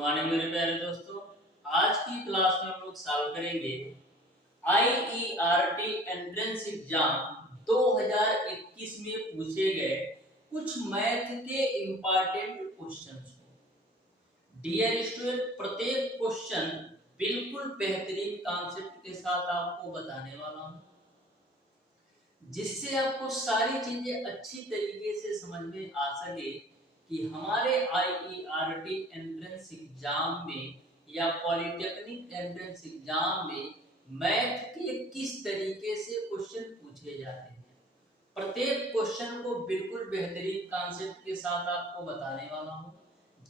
Morning मेरे प्यारे दोस्तों। आज की क्लास में हम लोग सॉल्व करेंगे आईईआरटी एंट्रेंस एग्जाम 2021 में पूछे गए कुछ मैथ के इंपॉर्टेंट क्वेश्चंस को। डियर स्टूडेंट, प्रत्येक क्वेश्चन बिल्कुल बेहतरीन कॉन्सेप्ट के साथ आपको बताने वाला हूं, जिससे आपको सारी चीजें अच्छी तरीके से समझ में आ सके कि हमारे आईईआरटी एंट्रेंस एग्जाम में या पॉलिटेक्निक एंट्रेंस एग्जाम में मैथ के किस तरीके से क्वेश्चन पूछे जाते हैं। प्रत्येक क्वेश्चन को बिल्कुल बेहतरीन कॉन्सेप्ट के साथ आपको बताने वाला हूँ।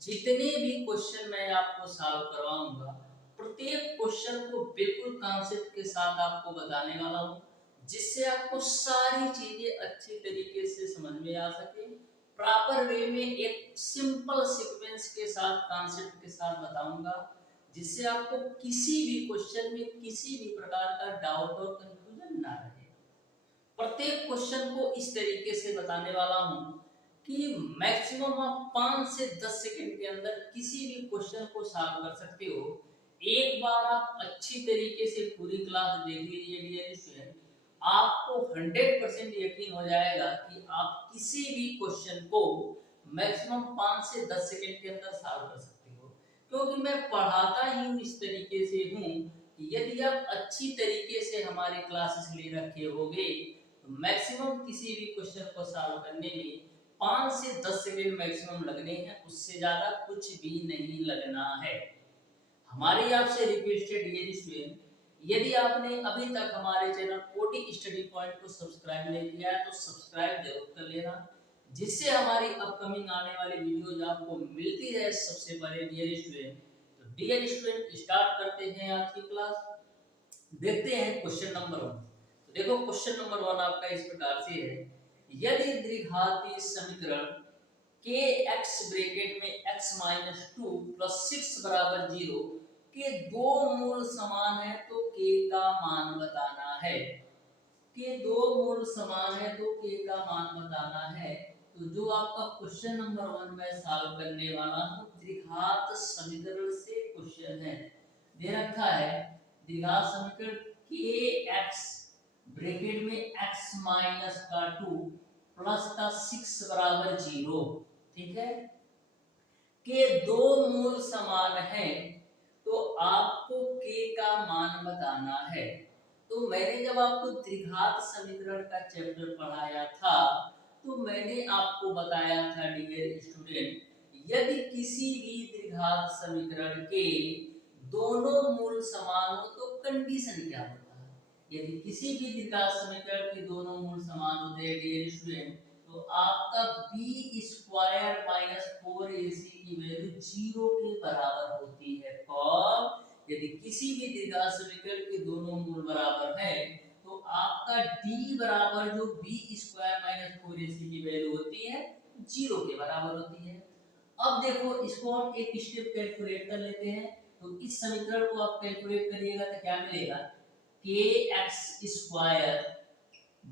जितने भी क्वेश्चन मैं आपको सॉल्व करवाऊंगा, प्रत्येक क्वेश्चन को बिल्कुल कॉन्सेप्ट के साथ आपको बताने वाला हूँ, जिससे आपको सारी चीजें अच्छी तरीके से समझ में आ सके। प्रॉपर वे में एक सिंपल सीक्वेंस के साथ कॉन्सेप्ट के साथ बताऊंगा, जिससे आपको किसी भी क्वेश्चन में किसी भी प्रकार का डाउट और कंफ्यूजन ना रहे। प्रत्येक क्वेश्चन को इस तरीके से बताने वाला हूं कि मैक्सिमम आप 5 से 10 सेकंड के अंदर किसी भी क्वेश्चन को सॉल्व कर सकते हो। एक बार आप अच्छी तरीके से पूरी क्लास देख लीजिए डियर स्टूडेंट, आपको 100% यकीन हो जाएगा कि आप किसी भी क्वेश्चन को मैक्सिमम 5 से 10 सेकंड के अंदर सॉल्व कर सकते हो, क्योंकि मैं पढ़ाता ही इस तरीके से हूं कि यदि आप अच्छी तरीके से हमारे क्लासेस ले रखे होगे तो मैक्सिमम किसी भी क्वेश्चन को सॉल्व करने में 5 से 10 सेकंड मैक्सिमम लगने हैं, उससे ज्यादा कुछ भी नहीं लगना है। हमारी आपसे रिक्वेस्ट है डियर स्टूडेंट, यदि आपने अभी तक हमारे चैनल ओटी स्टडी पॉइंट को सब्सक्राइब नहीं किया है तो सब्सक्राइब जरूर कर लेना, जिससे हमारी अपकमिंग आने वाली वीडियोज आपको मिलती है सबसे पहले डियर स्टूडेंट। तो डियर स्टूडेंट, स्टार्ट करते हैं आज की क्लास। देखते हैं क्वेश्चन नंबर 1। तो देखो क्वेश्चन नंबर 1 आपका इस प्रकार से है, यदि द्विघातीय समीकरण के एक्स ब्रैकेट में x माइनस 2 प्लस 6 बराबर 0 के दो मूल समान है तो k का मान बताना है। के दो मूल समान है तो k का मान बताना है। तो जो आपका क्वेश्चन नंबर 1 में सॉल्व करने वाला हूं, द्विघात समीकरण से क्वेश्चन है। दे रखा है द्विघात समीकरण के एक्स ब्रैकेट में x माइनस का 2 प्लस का 6 बराबर 0, ठीक है, के दो मूल समान है तो आपको k का मान बताना है। तो मैंने जब आपको द्विघात समीकरण का चैप्टर पढ़ाया था तो मैंने आपको बताया था डियर स्टूडेंट, यदि किसी भी द्विघात समीकरण के दोनों मूल समान हो तो कंडीशन क्या होता है। यदि किसी भी द्विघात समीकरण के दोनों मूल समान होते हैं डियर स्टूडेंट, तो आपका b स्क्वायर माइनस 4ac की वैल्यू 0 के बराबर होती है। और यदि किसी भी द्विघात समीकरण के दोनों मूल बराबर है तो आपका d बराबर जो b स्क्वायर माइनस 4ac की वैल्यू होती है 0 के बराबर होती है। अब देखो इसको हम एक स्टेप कैलकुलेट कर लेते हैं। तो इस समीकरण को आप कैलकुलेट करिएगा तो क्या मिलेगा, के एक्स स्क्वायर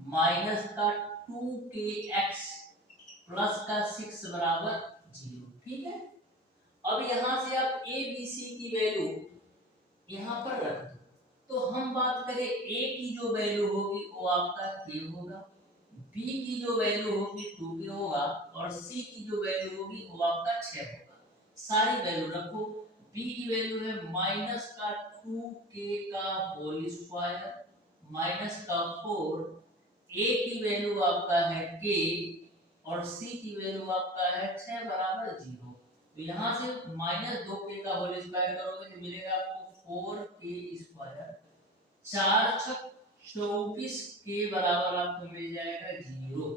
माइनस का 2kx प्लस का 6 बराबर 0, ठीक है। अब यहां से आप a b c की वैल्यू यहां पर रख दो। तो हम बात करें a की जो वैल्यू होगी वो आपका k होगा, b की जो वैल्यू होगी 2k होगा और c की जो वैल्यू होगी वो आपका 6 होगा। सारी वैल्यू रखो। b की वैल्यू है माइनस का 2k का होल स्क्वायर माइनस का 4, a की वैल्यू आपका है k और c की वैल्यू आपका है 6 बराबर 0। तो यहाँ से माइनस 2k का होल स्क्वायर करोगे तो मिलेगा आपको 4k स्क्वायर, 4 छक 24 के बराबर आपको मिल जाएगा 0।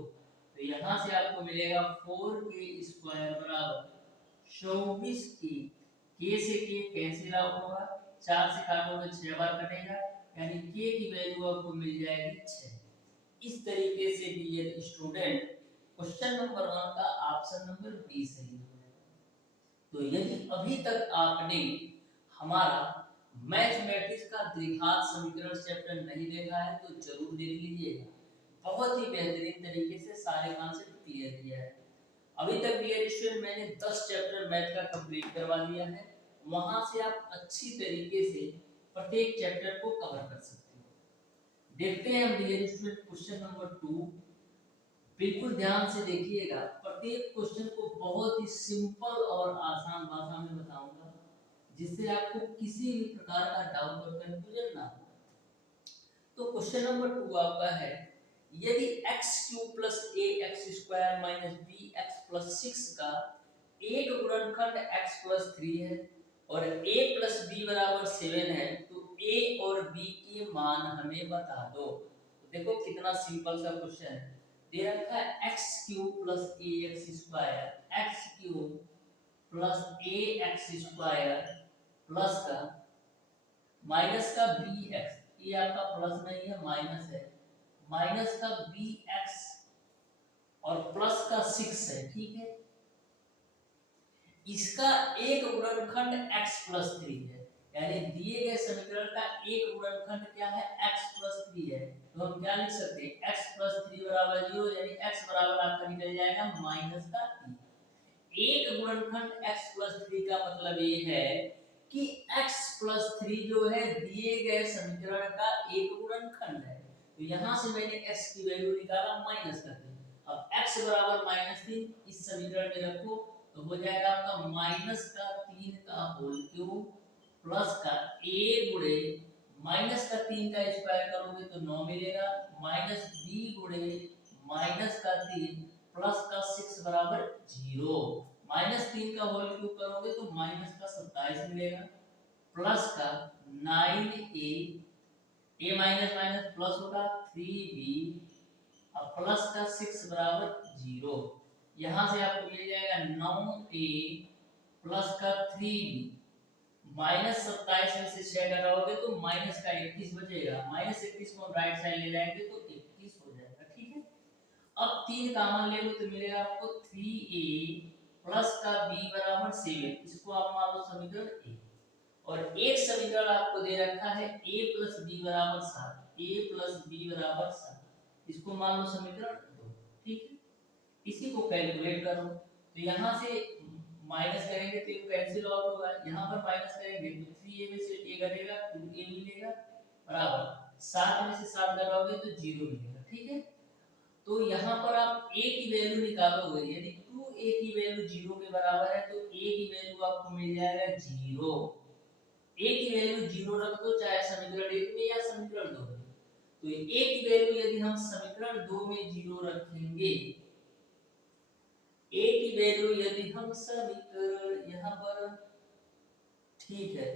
तो यहाँ से आपको मिलेगा 4k स्क्वायर बराबर 24k। k से k कैंसिल आउट होगा, 4 से काटोगे 6 बार कटेगा, यानी k की वैल्यू आपको मिल जाएगी 6। इस तरीके से डियर स्टूडेंट क्वेश्चन नंबर 1 का ऑप्शन नंबर बी सही हो जाएगा। तो यदि अभी तक आपने हमारा मैथमेटिक्स का द्विघात समीकरण चैप्टर नहीं देखा है तो जरूर देख लीजिएगा। बहुत ही बेहतरीन तरीके से सारे कॉन्सेप्ट क्लियर किया है। अभी तक डियर स्टूडेंट मैंने 10 चैप्टर मैथ का कंप्लीट करवा दिया है। वहां से आप अच्छी तरीके से प्रत्येक चैप्टर को कवर कर सकते हो। देखते हैं हम डियर स्टूडेंट क्वेश्चन नंबर 2। बिल्कुल ध्यान से देखिएगा, प्रत्येक क्वेश्चन को बहुत ही सिंपल और आसान भाषा में बताऊंगा, जिससे आपको किसी भी प्रकार का डाउट और कंफ्यूजन ना हो। तो क्वेश्चन नंबर 2 आपका है, यदि x³ + ax² - bx + 6 का एक गुणनखंड x + 3 है और a + b = 7 है, तो a और b के मान हमें बता दो। तो देखो कितना सिंपल सा क्वेश्चन है। दे रखा है x³ + ax² x³ + ax² plus का माइनस का bx, ये आपका प्लस नहीं है माइनस है, माइनस का bx और प्लस का 6 है, ठीक है। इसका एक गुणनखंड x + 3 है, यानी दिए गए समीकरण का एक गुणनखंड क्या है, x + 3 है। तो हम क्या लिख सकते हैं, x + 3 = 0, यानी x बराबर आपका निकल जाएगा -3। एक गुणनखंड x + 3 का मतलब ये है कि x + 3 जो है दिए गए समीकरण का एक गुणनखंड है। तो यहां से मैंने x की वैल्यू निकाला -3। अब x बराबर -3 इस समीकरण में रखो, तो हो जाएगा आपका -3 का होल क्यूब प्लस का a गुणे -3 का स्क्वायर करोगे तो 9 मिलेगा, -b गुणे -3 प्लस का 6 बराबर 0। -3 का होल क्यूब करोगे तो -27 मिलेगा, प्लस का 9a, a minus minus plus होगा 3b और प्लस का 6 बराबर 0। यहाँ से आपको मिल जाएगा 9a प्लस का 3b, -27 में से 6 घटाओगे तो माइनस का 21 बचेगा, -21 को राइट साइड ले जाएंगे तो 21 हो जाएगा, ठीक है। अब 3 कॉमन ले लो तो मिलेगा आपको 3a प्लस का b बराबर 7, इसको आप मान लो समीकरण a। और एक समीकरण आपको दे रखा है a + b = 7, a + b = 7, इसको मान लो समीकरण 2, ठीक है। इसी को कैलकुलेट करो, तो यहाँ से माइनस करेंगे तो ये कैंसिल आउट होगा, यहाँ पर माइनस करेंगे तो 3a में से a घटेगा 2a मिलेगा, बराबर 7 में से 7 घटाओगे तो 0 मिलेगा, ठीक है। तो यहाँ पर आप a की वैल्यू निकालोगे, यदि 2a की वैल्यू 0 के बराबर है तो a की वैल्यू आपको मिल जाएगा 0। a की वैल्यू 0 रख दो, चाहे समीकरण 1 में या समीकरण 2 में। तो a की वैल्यू यदि हम समीकरण 2 में 0 रखेंगे, a की वैल्यू यदि हम समीकरण यहाँ पर, ठीक है,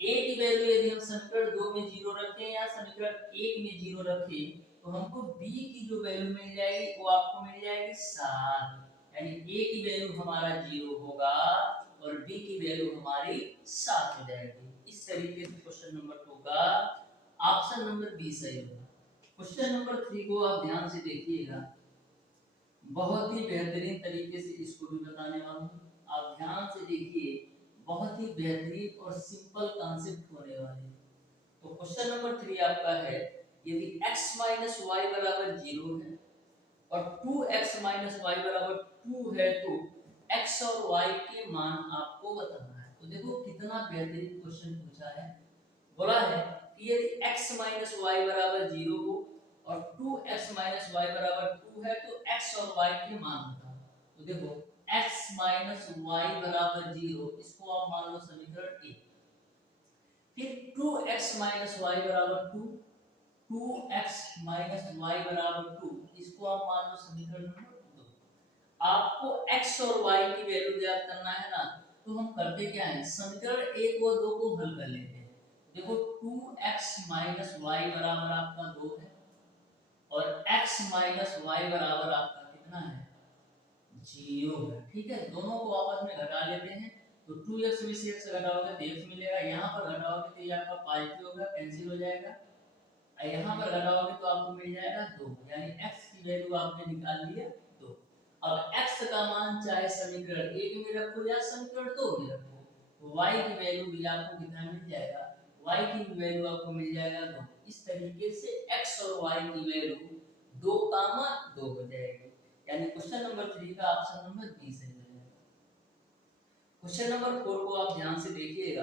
a की वैल्यू यदि हम समीकरण 2 में 0 रखें या समीकरण 1 में 0 रखें, तो हमको b की जो वैल्यू मिल जाएगी वो आपको मिल जाएगी 7, यानी a की वैल्यू हमारा 0 होगा और b की वैल्यू हमारी 7 हो जाएगी। इस तरीके से क्वेश्चन नंबर 2 का ऑप्शन नंबर बी सही होगा। क्वेश्चन नंबर 3 को आप ध्यान से देखिएगा, बहुत ही बेहतरीन तरीके से इसको भी बताने वाला हूँ, आप ध्यान से देखिए, बहुत ही बेहतरीन और सिंपल कॉन्सेप्ट होने वाले हैं। तो क्वेश्चन नंबर 3 आपका है, यदि x - y = 0 है और 2x - y = 2 है, तो x और y के मान आपको बताना है। तो देखो कितना बेहतरीन क्वेश्चन पूछा है, बोला है कि यदि x - y = 0 हो और 2x - y = 2 है, तो x और y के मान बताओ। तो देखो x - y = 0, इसको आप मान लो समीकरण 1। फिर 2x - y = 2, 2x - y = 2, इसको आप मान लो समीकरण नंबर 2। आपको x और y की वैल्यू ज्ञात करना है ना, तो हम करते क्या है, समीकरण 1 और 2 को हल कर लेते हैं। देखो 2x - y बराबर आपका 2 है और x - y बराबर आपका कितना है, 0 है, ठीक है। दोनों को आपस में घटा लेते हैं, तो 2x में से x घटाओगे तो x मिलेगा, यहाँ पर घटाओगे तो ये आपका पॉजिटिव होगा, कैंसिल हो जाएगा, और यहाँ पर घटाओगे तो आपको मिल जाएगा 2, यानी x की वैल्यू आपने निकाल लिया 2। अब x का मान चाहे समीकरण 1 में रखो या समीकरण 2 में रखो, तो y की वैल्यू भी आपको कितना मिल जाएगा, y की वैल्यू आपको मिल जाएगा 2। इस तरीके से x और y की वैल्यू 2, 2 हो जाएगी, यानी क्वेश्चन नंबर 3 का ऑप्शन नंबर बी सही हो जाएगा। क्वेश्चन नंबर 4 को आप ध्यान से देखिएगा,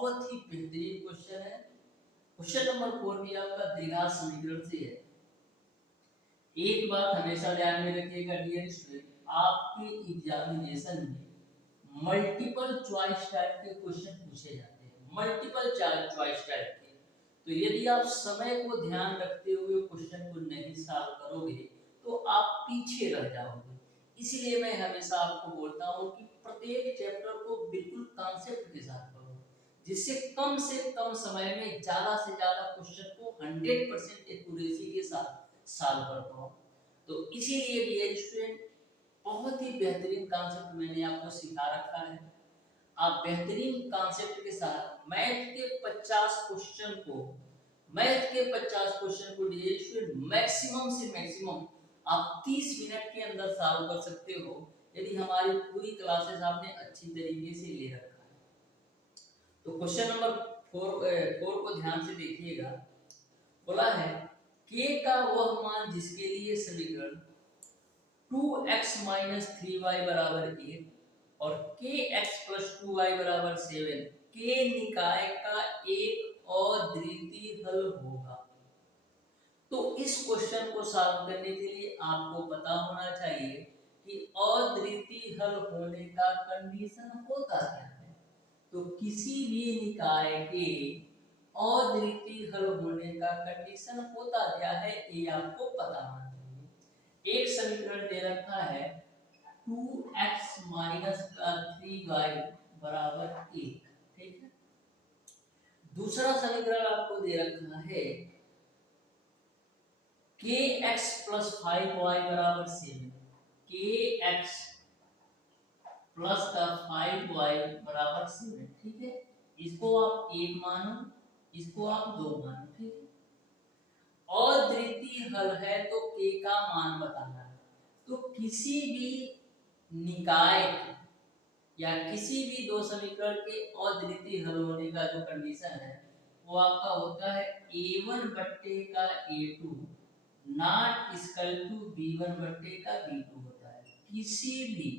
बहुत ही बेहतरीन क्वेश्चन है। क्वेश्चन नंबर 4 भी आपका द्विघात समीकरण से है। एक बात हमेशा ध्यान में रखिएगा डियर स्टूडेंट, आपके एग्जामिनेशन में मल्टीपल चॉइस टाइप के क्वेश्चन पूछे जाते हैं, मल्टीपल चॉइस टाइप के। तो यदि आप समय को ध्यान रखते हुए क्वेश्चन को नहीं सॉल्व करोगे तो आप पीछे रह जाओगे। इसलिए मैं हमेशा आपको बोलता हूँ कि प्रत्येक चैप्टर को बिल्कुल कॉन्सेप्ट के साथ पढ़ो, जिससे कम से कम समय में ज्यादा से ज्यादा क्वेश्चन को 100% एक्यूरेसी के साथ सॉल्व कर पाओ। तो इसीलिए डियर स्टूडेंट, बहुत ही बेहतरीन कॉन्सेप्ट मैंने आपको सिखा रखा है। आप बेहतरीन कॉन्सेप्ट के साथ मैथ के 50 क्वेश्चन को डियर स्टूडेंट मैक्सिमम से मैक्सिमम आप 30 मिनट के अंदर सॉल्व कर सकते हो, यदि हमारी पूरी क्लासेस आपने अच्छी तरीके से ले रखा है। तो क्वेश्चन नंबर 4 को ध्यान से देखिएगा। बोला है k का वह मान जिसके लिए समीकरण 2x - 3y = 8 और kx + 2y = 7 के निकाय का एक अद्वितीय हल होगा। तो इस क्वेश्चन को सॉल्व करने के लिए आपको पता होना चाहिए कि अद्वितीय हल होने का कंडीशन होता क्या है। तो किसी भी निकाय के अद्वितीय हल होने का कंडीशन होता क्या है, ये आपको पता होना चाहिए। एक समीकरण दे रखा है 2x - 3y = 1, ठीक है। दूसरा समीकरण आपको दे रखा है kx + 5y = 7, kx प्लस का 5y = 7, ठीक है। इसको आप 1 मानो, इसको आप 2 मानो, ठीक है। अद्वितीय हल है तो k का मान बताना है। तो किसी भी निकाय या किसी भी दो समीकरण के अद्वितीय हल होने का जो कंडीशन है वो आपका होता है a1 बट्टे का a2 not equal to b1 बट्टे का b2 होता है। किसी भी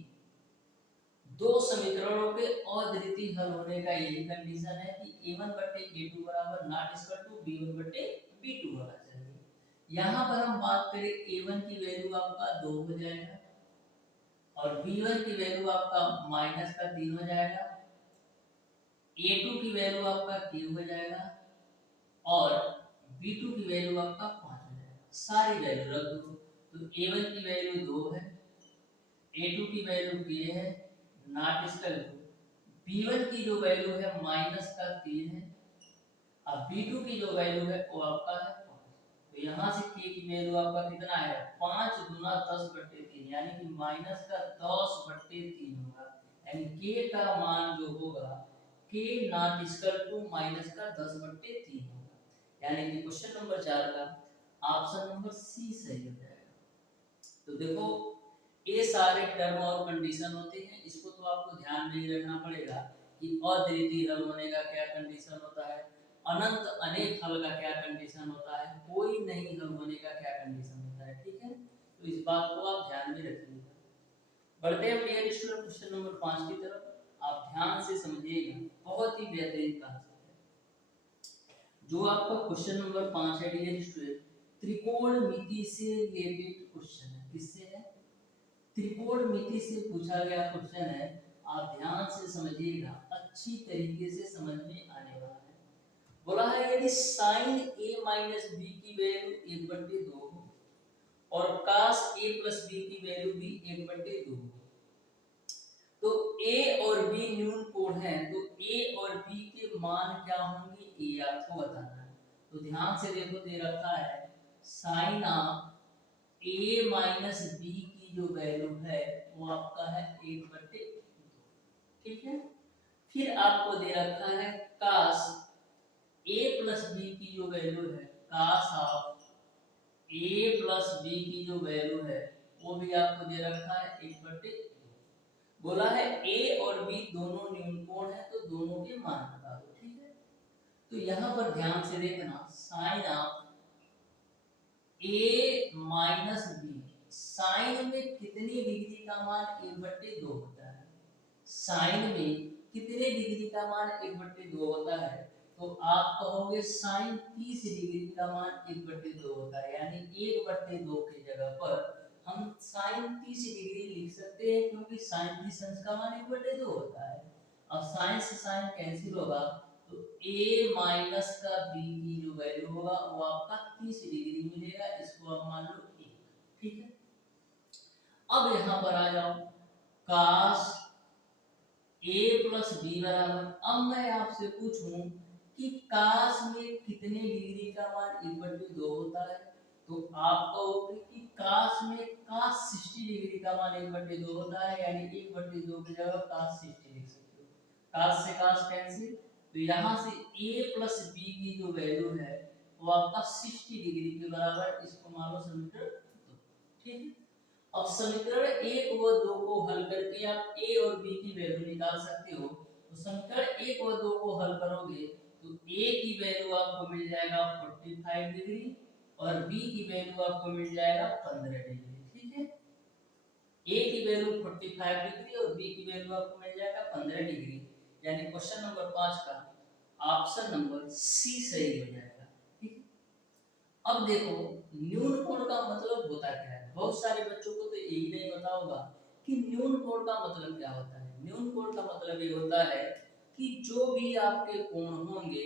दो समीकरणों के अद्वितीय हल होने का यही कंडीशन है कि a1 बट्टे a2 बराबर नॉट इक्वल टू b1 बट्टे b2 होना चाहिए। यहाँ पर हम बात करें a1 की वैल्यू आपका 2 हो जाएगा और b1 की वैल्यू आपका -3 हो जाएगा, a2 की वैल्यू आपका 3 हो जाएगा और b2 की वैल्यू आपका 5 हो जाएगा। सारी वैल्यू रख दो। तो a1 की वैल्यू 2 है, a2 की वैल्यू k है, नॉट इक्वल टू b1 की जो वैल्यू है -3 है और b2 की जो वैल्यू है वो आपका है 5। तो यहाँ से k की वैल्यू आपका कितना है 5 गुना 10/3 यानी कि -10/3 होगा। यानी k का मान जो होगा k नॉट इक्वल टू -10/3 होगा। यानी कि क्वेश्चन नंबर 4 का ऑप्शन नंबर सी सही हो जाएगा। तो देखो ये सारे टर्म और कंडीशन होते हैं, इसको तो आपको ध्यान में ही रखना पड़ेगा कि अद्वितीय हल होने का क्या कंडीशन होता है, अनंत अनेक हल का क्या कंडीशन होता है, कोई नहीं हल होने का क्या कंडीशन होता है, ठीक है। तो इस बात को आप ध्यान में रखिएगा। बढ़ते हैं डियर स्टूडेंट क्वेश्चन नंबर 5 की तरफ। आप ध्यान से समझिएगा, बहुत ही बेहतरीन कॉन्सेप्ट है जो आपका क्वेश्चन नंबर 5 है डियर स्टूडेंट। त्रिकोणमिति से रिलेटेड क्वेश्चन है। किससे है? त्रिकोणमिति से पूछा गया क्वेश्चन है। आप ध्यान से समझिएगा, अच्छी तरीके से समझ में आने वाला है। बोला है यदि sin a - b की वैल्यू 1/2 हो और cos a + b की वैल्यू भी 1/2 हो, तो a और b न्यून कोण हैं, तो a और b के मान क्या होंगे ये आपको बताना है। तो ध्यान से देखो, दे रखा है sin a - b की जो वैल्यू है वो आपका है 1/2, ठीक है। फिर आपको दे रखा है cos a + b की जो वैल्यू है, cos a + b की जो वैल्यू है वो भी आपको दे रखा है 1/2। बोला है a और b दोनों न्यून कोण है तो दोनों के मान बता दो, ठीक है। तो यहाँ पर ध्यान से देखना, sin a - b, साइन में कितनी डिग्री का मान 1/2 होता है? साइन में कितने डिग्री का मान 1/2 होता है, तो आप कहोगे साइन 30 डिग्री का मान 1/2 होता है, यानी 1/2 की जगह पर हम साइन 30 डिग्री लिख सकते हैं, क्योंकि साइन 30 अंश का मान 1/2 होता है। अब साइन से साइन कैंसिल होगा, तो a माइनस का b की जो वैल्यू होगा वो आपका 30 डिग्री मिलेगा, इसको आप मान लो 1। ठीक है, अब यहाँ पर आ जाओ, cos a प्लस बी बराबर, अब मैं आपसे पूछूं कि cos में कितने डिग्री का मान 1/2 होता है, तो आप कहोगे कि cos में cos 60 डिग्री का मान 1/2 होता है, यानी 1/2 की जगह cos 60 लिख सकते हो। cos से cos कैंसिल, तो यहाँ से a प्लस बी की जो वैल्यू है वो आपका 60 डिग्री के बराबर, इसको मान लो समीकरण 2। ठीक है, अब समीकरण 1 व 2 को हल करके आप a और b की वैल्यू निकाल सकते हो। तो समीकरण 1 व 2 को हल करोगे तो a की वैल्यू आपको मिल जाएगा 45 डिग्री और b की वैल्यू आपको मिल जाएगा 15 डिग्री। ठीक है, a की वैल्यू 45 डिग्री और b की वैल्यू आपको मिल जाएगा 15 डिग्री, यानी क्वेश्चन नंबर 5 का ऑप्शन नंबर सी सही हो जाएगा। ठीक है, अब देखो न्यून कोण का मतलब होता क्या है, बहुत सारे बच्चों को तो यही नहीं पता होगा कि न्यून कोण का मतलब क्या होता है। न्यून कोण का मतलब ये होता है कि जो भी आपके कोण होंगे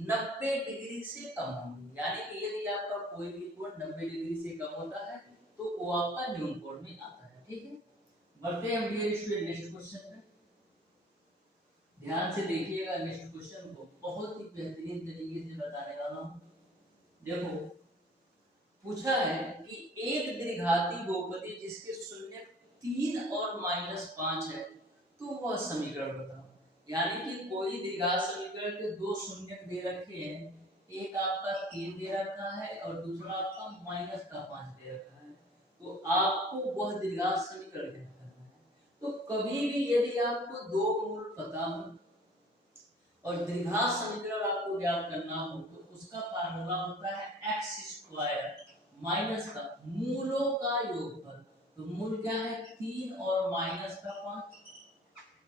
90 डिग्री से कम होंगे, यानी कि यदि आपका कोई भी कोण 90 डिग्री से कम होता है तो वो आपका न्यून कोण में आता है। ठीक है, बढ़ते हैं हम डियर स्टूडेंट नेक्स्ट क्वेश्चन पे। ध्यान से देखिएगा, नेक्स्ट क्वेश्चन को बहुत ही बेहतरीन तरीके से बताने वाला हूँ। देखो पूछा है कि एक द्विघाती बहुपदी जिसके शून्य 3 और -5 है, तो वह समीकरण बताओ। यानी कि कोई द्विघात समीकरण के दो शून्य दे रखे हैं, एक आपका 3 दे रखा है और दूसरा आपका -5 दे रखा है, तो आपको वह द्विघात समीकरण ज्ञात करना है। तो कभी भी यदि आपको दो मूल पता हो और द्विघात समीकरण आपको ज्ञात करना हो, तो उसका फार्मूला होता है x² माइनस का मूलों का योगफल। तो मूल क्या है 3 और -5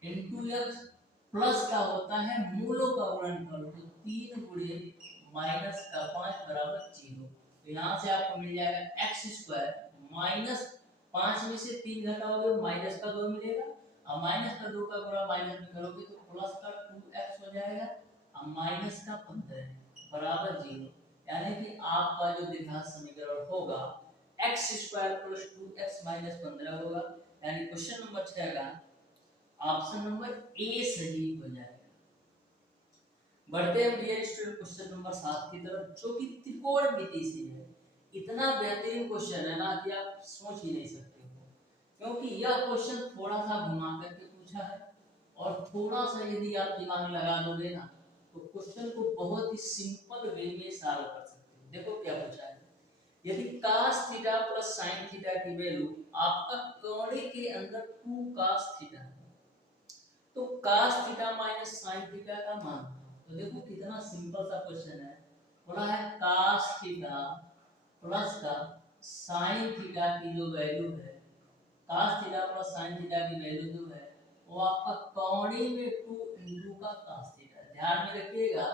इंटू एक्स, प्लस का होता है मूलों का गुणनफल, तो 3 गुणे -5 बराबर 0। तो यहाँ से आपको मिल जाएगा x² माइनस 5 में से 3 घटाओगे माइनस का 2 मिलेगा, और माइनस का 2 का गुणा माइनस में करोगे तो प्लस का 2x हो जाएगा और माइनस का 15 बराबर 0। यानी कि आपका जो द्विघात समीकरण होगा x² + 2x - 15 होगा, यानी क्वेश्चन नंबर 6 का ऑप्शन नंबर ए सही हो जाएगा। बढ़ते हैं डियर स्टूडेंट क्वेश्चन नंबर 7 की तरफ, जो कि त्रिकोणमिति से है। इतना बेहतरीन क्वेश्चन है ना कि आप सोच ही नहीं सकते हो, क्योंकि यह क्वेश्चन थोड़ा सा घुमा करके पूछा है और थोड़ा सा यदि आप दिमाग लगा दोगे ना तो क्वेश्चन को बहुत ही सिंपल वे में सॉल्व कर सकते हो। देखो क्या पूछा है, यदि cos theta plus sin theta की वैल्यू आपका कौड़े के अंदर 2 cos थीटा है, तो cos theta minus sin theta का मान। तो देखो कितना सिंपल सा क्वेश्चन है, बोला है cos थीटा प्लस का sin थीटा की जो वैल्यू है, cos theta plus sin theta की वैल्यू जो है वो आपका कौड़ी में 2 इंटू का cos थीटा। ध्यान में रखिएगा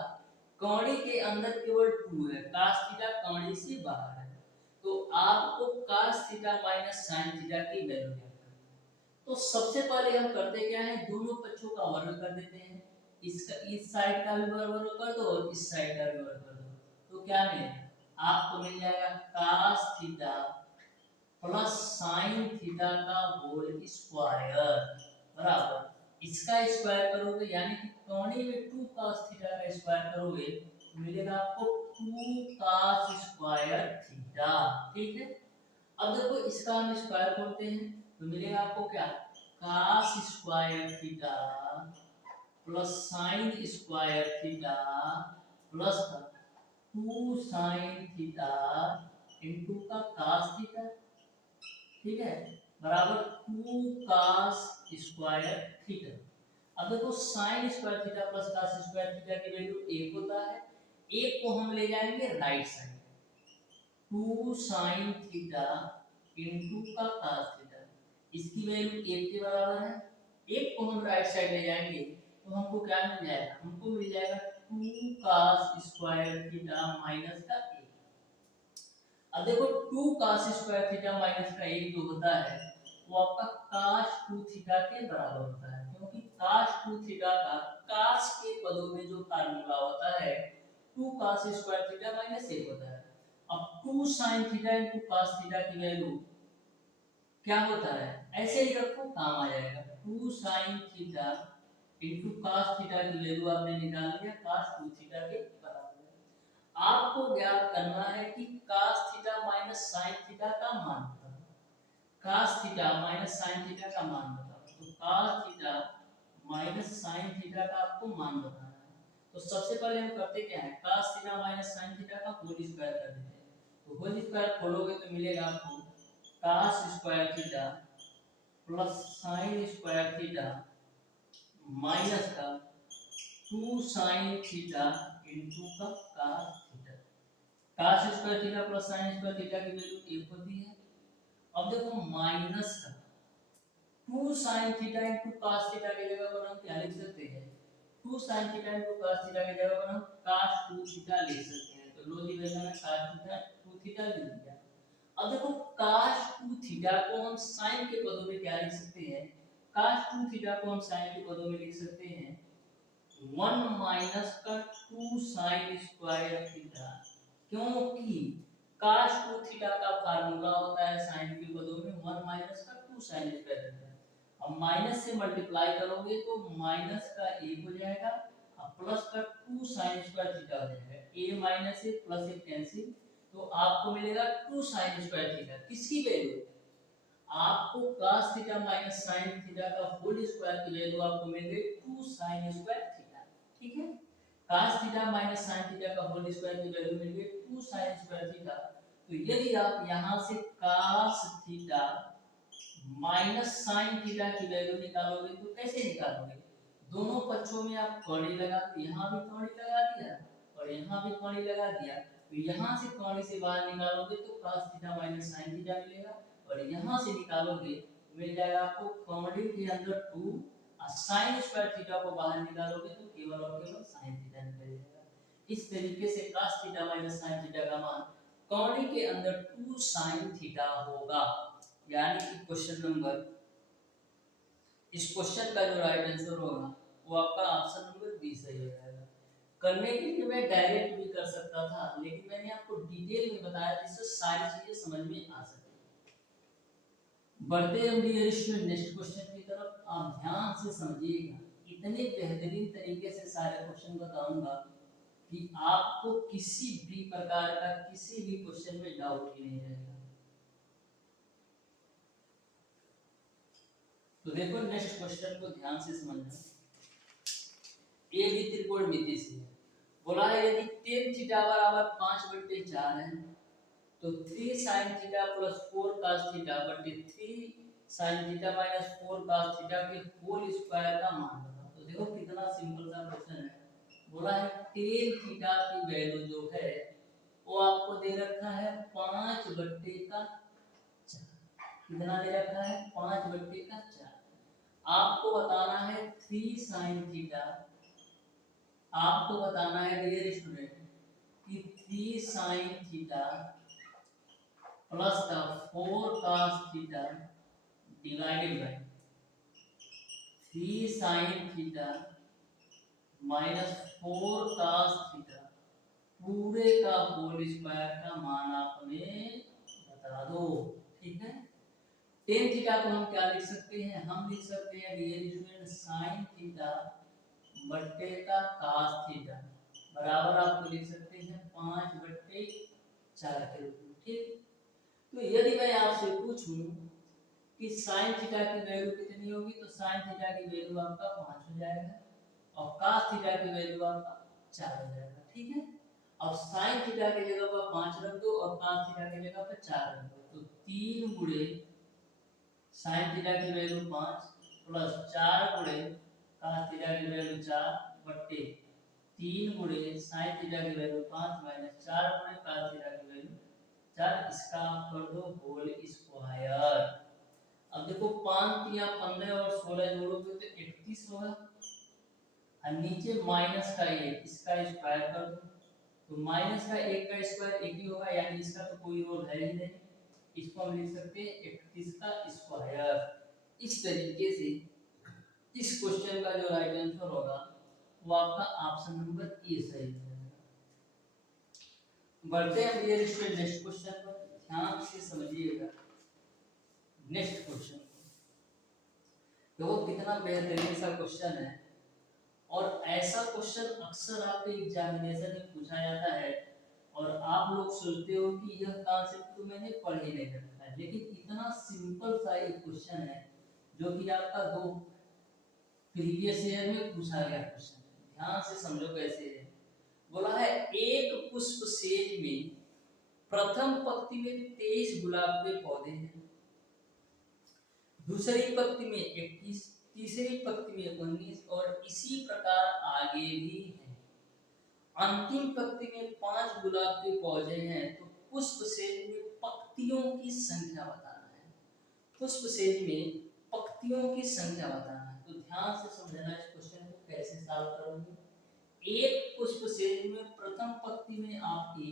कौड़ी के अंदर केवल 2 है, cos थीटा कौड़ी से बाहर है, तो आपको cos theta minus sin theta की वैल्यू ज्ञात करनी है। तो सबसे पहले हम करते क्या है, दोनों पक्षों का वर्ग कर देते हैं, इसका इस साइड का भी वर्ग कर दो और इस साइड का भी वर्ग कर दो, तो क्या मिलेगा आपको मिल जाएगा cos theta plus sin theta का होल स्क्वायर बराबर इसका स्क्वायर करोगे, यानी कि कोणी में 2 cos थीटा का स्क्वायर करोगे तो मिलेगा आपको 2 cos स्क्वायर थीटा। ठीक है, अब देखो इसका हम स्क्वायर करते हैं तो मिलेगा आपको क्या cos square theta plus sin square theta plus का 2 sin थीटा इनटू का cos थीटा। ठीक है, बराबर 2 cos स्क्वायर थीटा। अब देखो sin square theta plus cos square theta की वैल्यू 1 होता है, एक को हम ले जाएंगे right side, 2 sin theta into का cos थीटा, इसकी वैल्यू 1 के बराबर है, एक को हम राइट साइड ले जाएंगे तो हमको क्या मिल जाएगा, हमको मिल जाएगा 2 cos स्क्वायर थीटा माइनस का 1। अब देखो 2 cos स्क्वायर थीटा माइनस का 1 जो होता है वो आपका cos 2 थीटा के बराबर होता है, क्योंकि cos 2 थीटा का cos के पदों में जो फार्मूला होता है 2 cos स्क्वायर थीटा माइनस 1 होता है। अब 2 sin theta into cos theta की वैल्यू क्या होता है, ऐसे ही रखो काम आ जाएगा। 2 sin theta into cos theta की वैल्यू आपने निकाल लिया, cos 2 थीटा के बराबर है। आपको ज्ञात करना है कि cos theta minus sin theta का मान बताओ, cos theta minus sin theta का मान बताओ। तो cos theta minus sin theta का आपको मान बताना है। तो सबसे पहले हम करते क्या है, cos theta minus sin theta का होल स्क्वायर कर देते हैं। तो होल स्क्वायर खोलोगे तो मिलेगा आपको cos square theta plus sin square theta minus का 2 sin थीटा इनटू का cos theta. cos square theta plus sin square theta की वैल्यू 1 होती है। अब देखो माइनस का 2 sin theta into cos theta की जगह पर हम क्या लिख सकते हैं, 2 sin theta into cos theta की जगह पर हम cos 2 थीटा लिख सकते हैं। तो लो डिवीजन में cos थीटा 2 थीटा लिख दिया। अब देखो cos 2 थीटा को हम sin के पदों में क्या लिख सकते हैं, cos 2 थीटा को हम sin के पदों में लिख सकते हैं 1 माइनस का 2 sin स्क्वायर थीटा, क्योंकि cos 2 थीटा का फार्मूला होता है sin के पदों में 1 माइनस का 2 sin स्क्वायर थीटा। अब माइनस से मल्टीप्लाई करोगे तो माइनस का 1 हो जाएगा और प्लस का 2 sin स्क्वायर थीटा हो जाएगा। a minus a plus a cancel, तो आपको मिलेगा 2 sin स्क्वायर थीटा। किसकी वैल्यू, आपको cos theta minus sin theta का होल स्क्वायर की वैल्यू आपको मिल गई 2 sin स्क्वायर थीटा। ठीक है, cos theta minus sin theta का होल स्क्वायर की वैल्यू मिल गई 2 sin स्क्वायर थीटा। तो यदि आप यहां से cos theta minus sin theta की वैल्यू निकालोगे तो कैसे निकालोगे, दोनों पक्षों में आप कौड़ी लगा, यहाँ भी कौड़ी लगा दिया और यहाँ भी कौड़ी लगा दिया। तो यहाँ से कौड़ी से बाहर निकालोगे तो cos theta minus sin theta मिलेगा, और यहाँ से निकालोगे मिल जाएगा आपको कौड़ी के अंदर 2 और sin स्क्वायर थीटा को बाहर निकालोगे तो केवल और केवल sin थीटा निकल जाएगा। इस तरीके से cos theta minus sin theta का मान कौड़ी के अंदर 2 sin थीटा होगा। यानी कि क्वेश्चन नंबर, इस क्वेश्चन का जो राइट आंसर होगा वो आपका ऑप्शन नंबर बी सही हो जाएगा। करने के लिए मैं डायरेक्ट भी कर सकता था, लेकिन मैंने आपको डिटेल में बताया जिससे सारी चीजें समझ में आ सके। बढ़ते हम डियर स्टूडेंट नेक्स्ट क्वेश्चन की तरफ, आप ध्यान से समझिएगा। इतने बेहतरीन तरीके से सारे क्वेश्चन बताऊंगा कि आपको किसी भी प्रकार का किसी भी क्वेश्चन में डाउट ही नहीं रहेगा। तो देखो नेक्स्ट क्वेश्चन को ध्यान से समझना। ए भी त्रिकोणमिति से है, बोला है यदि tan थीटा बराबर 5/4 है तो 3 sin theta plus 4 cos theta बटे 3 sin theta minus 4 cos theta के होल स्क्वायर का मान बताओ। तो देखो कितना सिंपल सा क्वेश्चन है। बोला है tan थीटा की वैल्यू जो है वो आपको दे रखा है 5/4, कितना दे रखा है 5/4। आपको बताना है 3 sin थीटा, आपको बताना है डियर स्टूडेंट कि 3 sin थीटा प्लस का 4 cos theta divided by 3 sin theta minus 4 cos theta पूरे का होल स्क्वायर का मान आपने बता दो। ठीक है, tan थीटा को हम क्या लिख सकते हैं, हम लिख सकते हैं डियर स्टूडेंट sin थीटा बट्टे का cos थीटा बराबर आपको लिख सकते हैं 5/4 के रूप में। ठीक, तो यदि मैं आपसे पूछूं कि sin थीटा की वैल्यू कितनी होगी तो sin थीटा की वैल्यू आपका 5 हो जाएगा और cos थीटा की वैल्यू आपका 4 हो जाएगा। ठीक है, अब sin थीटा की जगह पर 5 रख दो और cos थीटा की जगह पर 4 रख दो, तो 3 गुणे sin थीटा की वैल्यू 5 प्लस 4 गुणे cos थीटा की वैल्यू 4 बट्टे 3 गुणे sin थीटा की वैल्यू 5 माइनस 4 गुणे cos थीटा की वैल्यू 4, इसका आप कर दो होल स्क्वायर। अब देखो 5 या 15 और 16 जोड़ोगे तो 31 होगा, और नीचे माइनस का 1 इसका स्क्वायर कर दो, तो माइनस का 1 का स्क्वायर 1 ही होगा, यानी इसका तो कोई रोल है ही नहीं। इसको हम लिख सकते हैं 31 का स्क्वायर। इस तरीके से इस क्वेश्चन का जो राइट आंसर होगा वो आपका ऑप्शन नंबर ए सही है। बढ़ते हैं डियर स्टूडेंट नेक्स्ट क्वेश्चन पर, ध्यान से समझिएगा नेक्स्ट क्वेश्चन। देखो कितना बेहतरीन सा क्वेश्चन है, और ऐसा क्वेश्चन अक्सर आपके एग्जामिनेशन में पूछा जाता है और आप लोग सोचते हो कि यह कॉन्सेप्ट तो मैंने पढ़ ही नहीं रखा है, लेकिन इतना सिंपल सा एक क्वेश्चन है जो कि आपका 2 प्रीवियस ईयर में पूछा गया क्वेश्चन है। ध्यान से समझो कैसे है। बोला है एक पुष्प सेज में प्रथम पंक्ति में 23 गुलाब के पौधे हैं, दूसरी पंक्ति में 21, तीसरी पंक्ति में 19 और इसी प्रकार आगे भी है। अंतिम पंक्ति में 5 गुलाब के पौधे हैं, तो पुष्प सेज में पंक्तियों की संख्या बताना है। पुष्प सेज में पंक्तियों की संख्या बताना है, तो ध्यान से समझना इस क्वेश्चन को कैसे सॉल्व करोगे। एक पुष्प सेज में प्रथम पंक्ति में आपके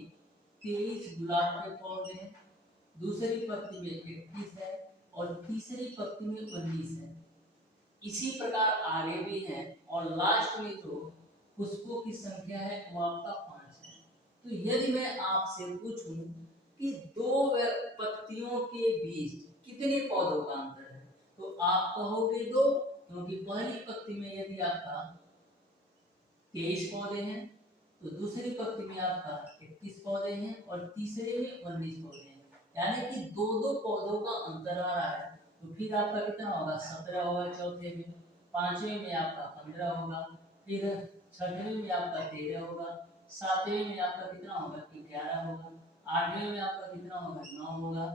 23 गुलाब के पौधे हैं, दूसरी पंक्ति में 21 है और तीसरी पंक्ति में 19 है। इसी प्रकार आगे भी है और लास्ट में तो पुष्पों की संख्या है वो आपका 5 है। तो यदि मैं आपसे पूछूं कि 2 पंक्तियों के बीच कितने पौधों का अंतर है, तो आप कहोगे 2, क्योंकि पहली पंक्ति में यदि आपका 23 पौधे हैं तो दूसरी पंक्ति में आपका 21 पौधे हैं और तीसरे में 19 पौधे हैं, यानी कि 2-2 पौधों का अंतर आ रहा है। तो फिर आपका कितना होगा, 17 होगा चौथे में, पांचवें में आपका 15 होगा, फिर छठवें में आपका 13 होगा, सातवें में आपका कितना होगा कि 11 होगा, आठवें में आपका कितना होगा 9 होगा,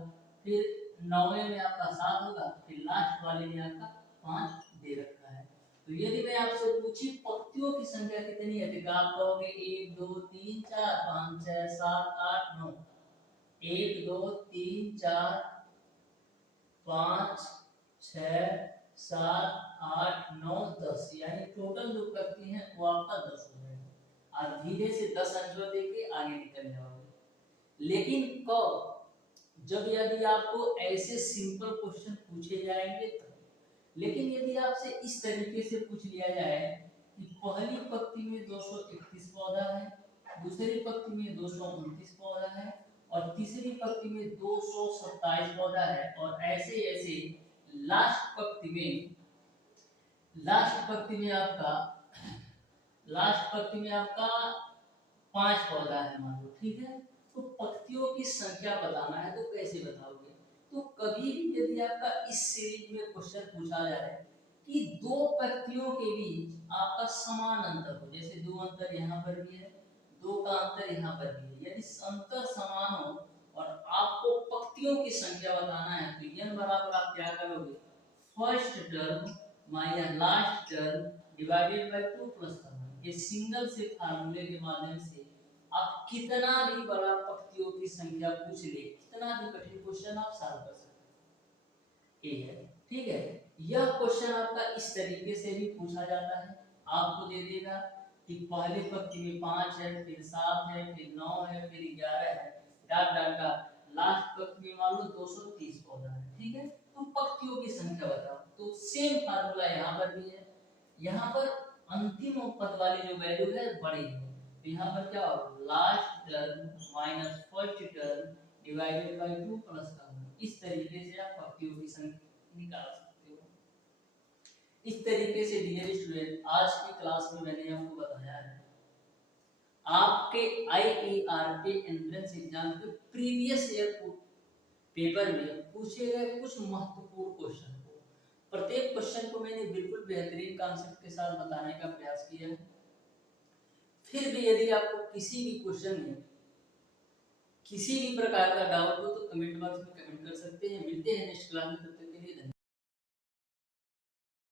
फिर नौवें में आपका 7 होगा, फिर लास्ट वाले में आपका 5 दे रखा है। तो यदि मैं आपसे पूछी पंक्तियों की संख्या कितनी है, तो आप कहोगे 1 2 3 4 5 6 7 8 9, 1 2 3 4 5 6 7 8 9 10, यानी टोटल जो पंक्ति है वो आपका 10 हो जाएगा। आप धीरे से 10 आंसर देके आगे निकल जाओगे। लेकिन कब, जब यदि आपको ऐसे सिंपल क्वेश्चन पूछे जाएंगे तब। लेकिन यदि आपसे इस तरीके से पूछ लिया जाए कि पहली पंक्ति में 231 पौधा है, दूसरी पंक्ति में 229 पौधा है और तीसरी पंक्ति में 227 पौधा है, और ऐसे ऐसे लास्ट पंक्ति में आपका 5 पौधा है मान लो, ठीक है। तो पंक्तियों की संख्या बताना है, तो कैसे बताओगे। तो कभी भी यदि आपका इस सीरीज में क्वेश्चन पूछा जाए कि 2 पंक्तियों के बीच आपका समान अंतर हो, जैसे 2 अंतर यहाँ पर भी है, 2 का अंतर यहाँ पर भी है, यदि अंतर समान हो और आपको पंक्तियों की संख्या बताना है, तो n बराबर आप क्या करोगे, first term minus last term divided by 2 plus करना। ये सिंगल से फार्मूले के माध्यम से आप कितना भी बड़ा पंक्तियों की संख्या पूछ ले, कितना भी कठिन क्वेश्चन आप सॉल्व कर सकते हैं, ठीक है। यह क्वेश्चन आपका इस तरीके से भी पूछा जाता है, आपको दे देगा कि पहले पंक्ति में 5 है, फिर 7 है, फिर 9 है, फिर 11 है, डॉट डॉट डॉट, लास्ट पंक्ति में मान लो 230 पौधा है, ठीक है। तो पंक्तियों की संख्या बताओ, तो सेम फार्मूला यहाँ पर भी है। यहाँ पर अंतिम पद वाली जो वैल्यू है बड़ी है, तो यहाँ पर क्या होगा, last term minus first term divided by 2 plus करना। इस तरीके से आप पंक्तियों की संख्या निकाल सकते हो। इस तरीके से डियर स्टूडेंट आज की क्लास में मैंने आपको बताया है आपके IERT एंट्रेंस एग्जाम के प्रीवियस ईयर पेपर में पूछे गए कुछ महत्वपूर्ण क्वेश्चन को, प्रत्येक क्वेश्चन को मैंने बिल्कुल बेहतरीन कॉन्सेप्ट के साथ बताने का प्रयास किया है। फिर भी यदि आपको किसी भी क्वेश्चन में किसी भी प्रकार का डाउट हो तो कमेंट बॉक्स में कमेंट कर सकते हैं। मिलते हैं नेक्स्ट क्लास में।